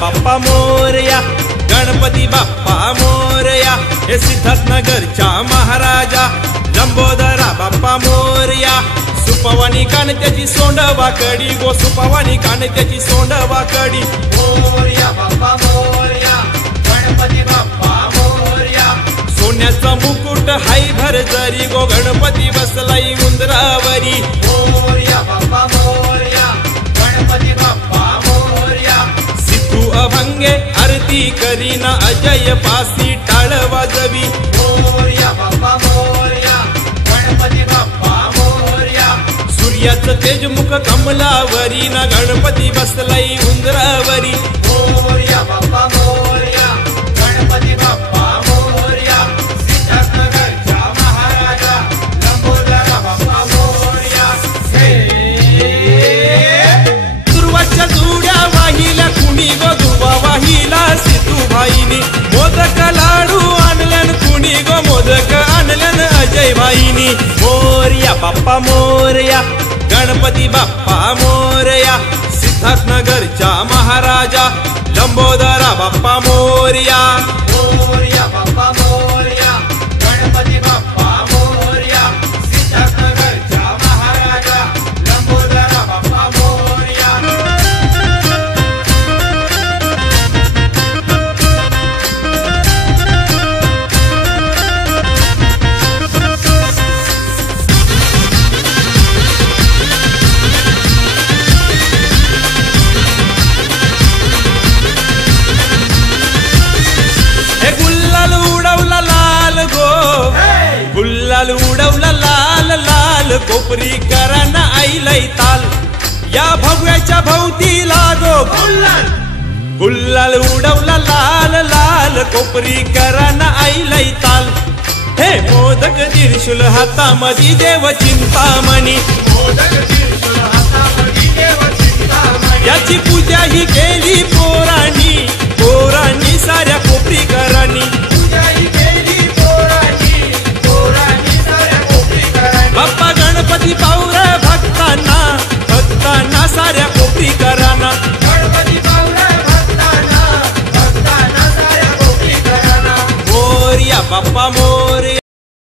बाप्पा मोरया, गणपती बाप्पा मोरया, हे सिद्धार्थनगरच्या महाराजा लंबोदरा बाप्पा मोरया. सुपवानी कानत्याची सोंड वाकडी गो, सुपवानी कानत्याची सोंड वाकडी. मोरया बाप्पा मोरया, गणपती बाप्पा मोरया. सोन्याचा मुकुट हाय भर जरी गो, गणपती बसलाई उंदरावरी. मोरया बाप्पा मोरया, गणपती बाप्पा मोरया. सिद्धू अभंगे आरती करीना, अजय पासी टाळ वाजवी. मोरया बाप्पा मोरया, गणपती बाप्पा मोरया. सूर्याचं तेजमुख कमलावरी ना, गणपती बसलाई उंदरावरी. मोरया बाप्पा मोरया, गणपती बाप्पा मोरया. सिद्धार्थनगरच्या महाराजा लंबोदरा बाप्पा मोरया. दुर्वाच्या जुड्या वाहिल्या कुणी गो, दुवा वाहिला सिद्धूभाईनी. मोदक लाडू आणल्यान कुणी गो, मोदक आणल्यान अजय भाईनी. मोरया बाप्पा मोरया, गणपती बाप्पा मोरया. सिद्धार्थनगरच्या महाराजा लंबोदरा बाप्पा मोरया. मोरया बाप्पा मोरया, गणपती बाप्पा मोरया. सिद्धार्थनगरच्या महाराजा लंबोदरा बाप्पा मोरया. हे गुल्लाल उडवला लाल गो, गुल्लाल उडवला लाल लाल. कोपरी कराना आईलय ताल, या भगव्याच्या भोवती लागो. गुल्लाल उडवला लाल लाल, कोपरी कराना आईलय ताल. हे मोदक त्रिशूल हातामधी देव चिंतामणी. याची पूजा ही केली पोरांनी, पोरांनी साऱ्या कोपरीकरांनी. बाप्पा गणपती पाऊर भक्तांना, भक्तांना साऱ्या कोपरीकरांना. मोरया बाप्पा